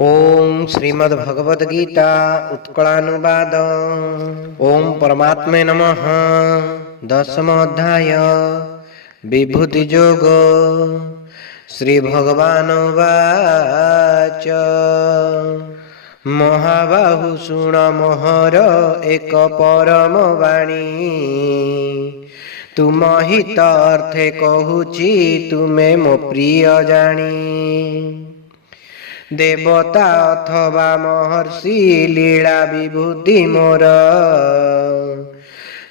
ओम श्रीमद्भगवद्गीता उत्कलानुवाद। ओम परमात्मे नमः। दशमोऽध्याय विभूति योगो। श्री भगवानुवाच महाबाहु शुण मोहर एक परम वाणी। तुम हित अर्थे कहूची तुमे मो प्रिय जानी। देवता अथवा महर्षि लीला विभूति मोर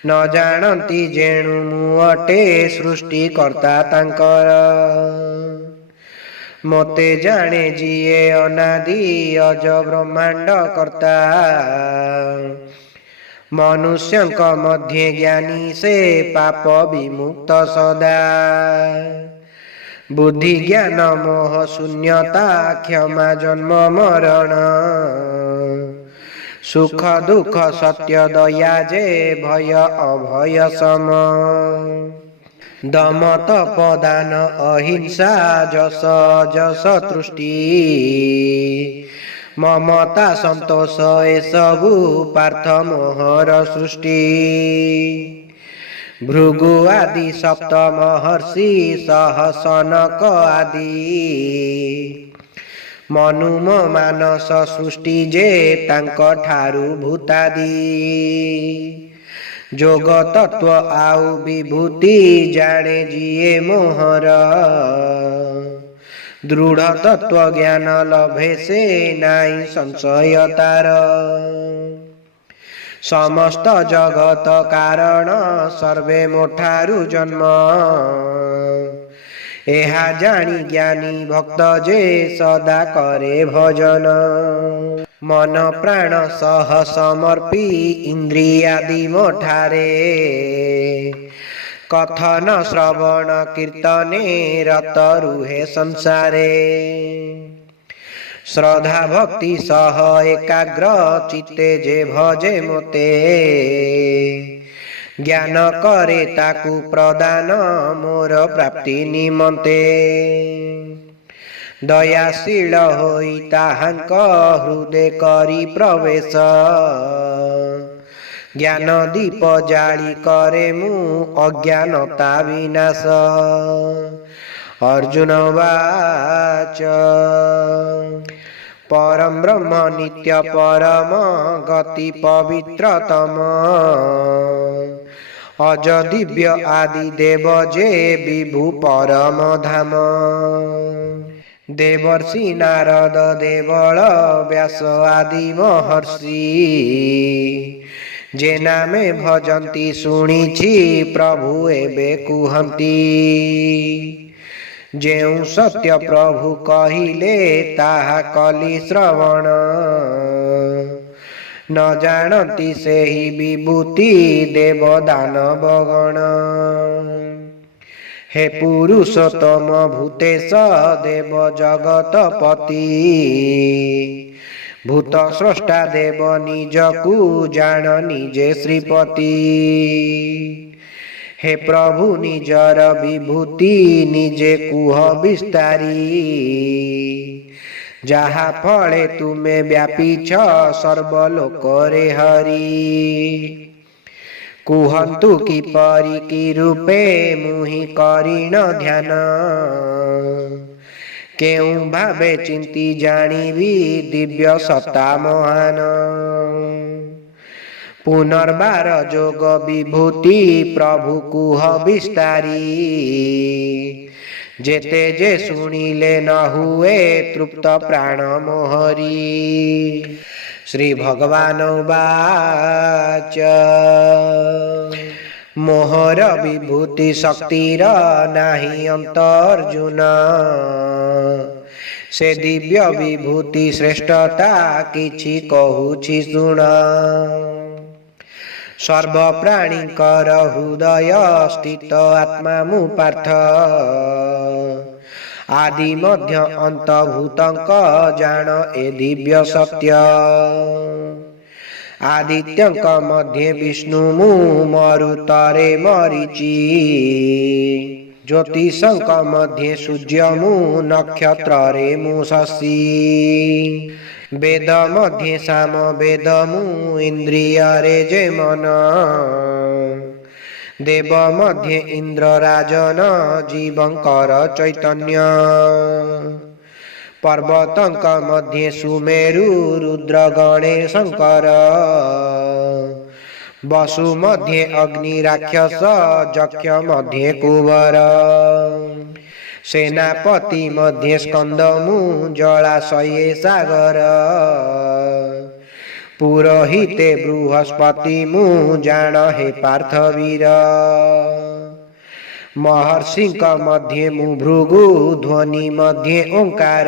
न जानती जेणु मु अटे सृष्टिकर्ता तांकर। मोते जाने जिए अनादि अज ब्रह्मांड कर्ता। मनुष्यंक मध्ये ज्ञानी से पाप विमुक्त सदा। बुद्धि ज्ञान मोह शून्यता क्षमा जन्म मरण। सुख दुख सत्य दया जे भय अभय सम। दम तप दान अहिंसा जस जस तृष्टि। ममता संतोष ए सबु पार्थ मोहर सृष्टि। भृगु आदि सप्त महर्षि सहसनक आदि। मनुम मानस सृष्टि जे तांक ठारु भूतादि। जोग तत्व आउ विभूति जाने जिए मोहर। दृढ़ तत्व ज्ञान लभे से नाई संशय तार। समस्त जगत कारण सर्वे मोठारु जन्म। एहा जानी ज्ञानी भक्त जे सदा करे भजन। मन प्राण सह समर्पी इंद्रियादि मोठारे। कथन श्रवण कीर्तने रत रुहे संसारे। श्रद्धा भक्ति सह एकाग्र चित्ते जे भजे मोते। ज्ञान करे ताकु प्रदान मोर प्राप्ति निमंते। दयाशील होई ताहांक हृदय करी प्रवेश। ज्ञान दीप जाली करे मु अज्ञानता विनाश। अर्जुन वाच परम ब्रह्म नित्य परम गति पवित्रतम। अज दिव्य आदि देव जे विभु परम धाम। देवर्षि नारद देवल व्यास आदि महर्षि। जे नामे भजंती शुणिछि प्रभु एबे कुहंती। जेउ सत्य प्रभु कहिले ताहा कली श्रवण। न जानती सेहि विभूति देव दानव गण। हे पुरुषोत्तम भूतेश देव जगतपति। भूत स्रष्टा देव निजकु जान निजे श्रीपति। हे प्रभु निजर विभूति निजे कुह विस्तारी। जहा फले तुमे व्यापीछ सर्वलोकरे हरि। कुहंतु की परि की रूपे मुहि करिण ध्यान। केउ भावे चिंती जानिबी दिव्य सत्ता महान। पुनर्बार जोग विभूति प्रभु कुह विस्तारी। जेते जे सुनिले न हुए तृप्त प्राण मोहरी। श्री भगवान वाच मोहर विभूति शक्तिर नाही अंत अर्जुन। से दिव्य विभूति श्रेष्ठता किछि कहूछि शुण। सर्व प्राणीकर हृदय स्थित आत्मा मु पार्थ। आदि मध्य अंत भूतंक जान ए दिव्य सत्य। आदित्यंक मध्ये विष्णु मु मरुतरे मरीचि। ज्योतिषंक मध्ये सूर्य मु नक्षत्र रे मु शशि। वेद मध्ये साम वेद मु इंद्रियरे जे मन देव मध्ये इंद्र राजन जीवंकर चैतन्य पर्वतंक मध्ये सुमेरु रुद्र गणेश शंकर वसु मध्ये अग्नि राक्षस जक्ष मध्ये कुबर सेनापति मध्ये स्कंद मु जलाशये सागर पुरोहिते बृहस्पति मु जान हे पार्थवीर महर्षि मध्ये मु भृगु ध्वनि मध्ये ओंकार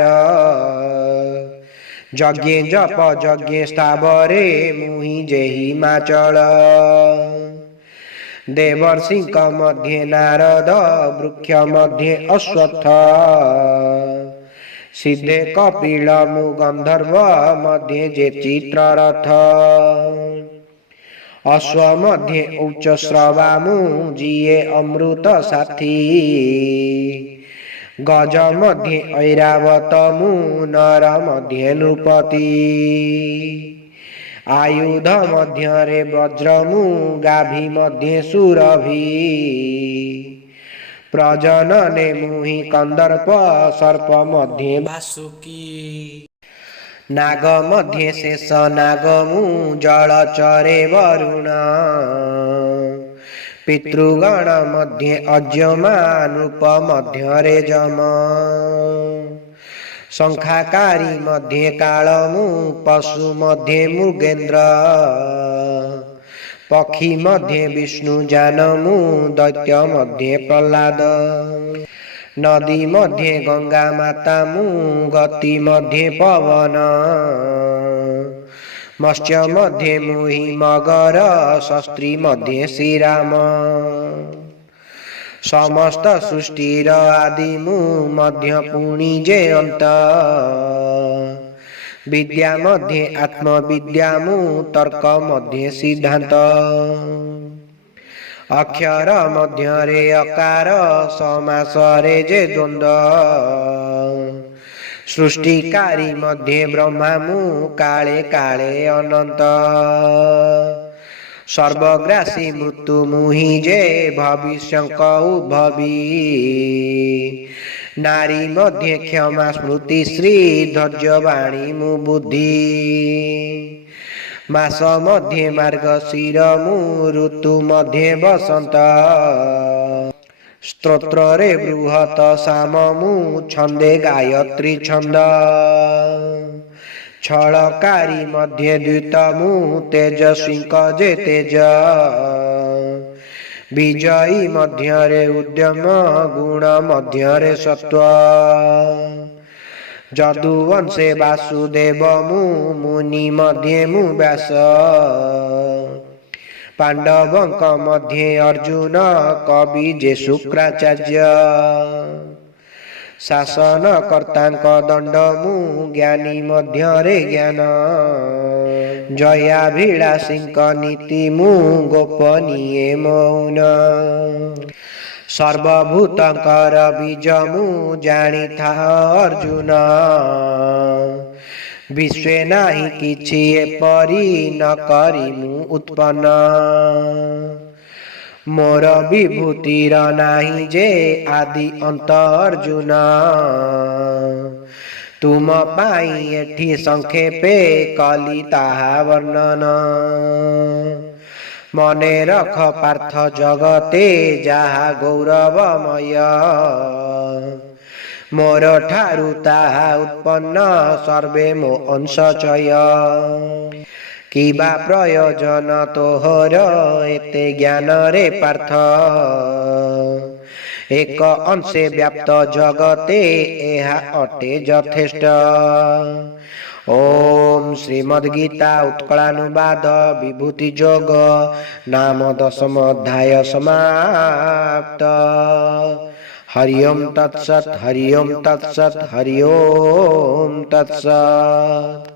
यज्ञ जप यज्ञ स्थावरे मुहि जेहि माचल देवर्षि मध्ये नारद वृक्ष मध्ये अश्वत्थ सिद्धे कपिल मु गंधर्व मध्ये जे चित्ररथ अश्व मध्ये उच्च श्रवा मु जिये अमृत साथी गज मध्ये ऐरावत मु नर मध्ये नृपति आयुध मध्ये रे वज्र मु गाभी मध्ये सुरभि प्रजनने मुहि कंदर्प सर्प मध्ये वासुकी नाग मध्ये शेष नाग मु जलचरे वरुण पितृगण मध्ये अज्यमा नृप मध्ये रे जम शंखाकारी मध्ये काल मु पशु मध्ये मृगेन्द्र पक्षी मध्ये विष्णु जानमु दैत्य मध्ये प्रह्लाद नदी मध्ये गंगा माता मु गति मध्ये पवन मत्स्य मध्ये मुहि मगर शस्त्री मध्ये श्रीराम समस्त सृष्टिर आदि मु मध्य पुणी जे अंत विद्या मध्ये आत्मविद्या मु तर्क मध्ये सिद्धांत अक्षर मध्ये रे अकार समास रे जे द्वंद्व सृष्टिकारी मध्ये ब्रह्मा मु काले काले अनंत सर्वग्रासी मृत्यु मुहि जे भविष्यंक उद्भवी नारी मध्ये क्षमा स्मृति श्री धैर्य वाणी मु बुद्धि मास मध्ये मार्गशीर मु ऋतु मध्ये वसंत स्तोत्र रे बृहत साम मु छंदे गायत्री छंद छलकारी मध्ये द्वित मु तेजस्वी जे तेज विजयी मध्य रे उद्यम गुण मध्य रे सत्व जदुवंशे वासुदेव मु मुनि मध्ये मु व्यास पांडवंक मध्ये अर्जुन कवि जे शुक्राचार्य शासन कर्तांक दंड मु ज्ञानी मध्य रे ज्ञान जयाभिलाषिंक नीति मु गोपनीय मौन सर्वभूतंकर बीज मु जानी था अर्जुन विश्वे नाही किछि एपरि न करी मु उत्पन्न मोर विभूतिर नाही जे आदि अंत अर्जुन तुम पाई एठी संक्षेपे कली ताहा वर्णन मने रख पार्थ जगते जहा गौरवमय मोर ठारु ताहा उत्पन्न सर्वे मो अंशचय किबा प्रयोजन तोहर एते ज्ञान रे पार्थ एक अंशे व्याप्त जगते एहा अटे यथेष्ट ओम श्रीमद्गीता उत्कलानुवाद विभूति योग नाम 10 अध्याय समाप्त। हरि ओम तत्सत् हरि ओम तत्सत् हरि ओम तत्सत्।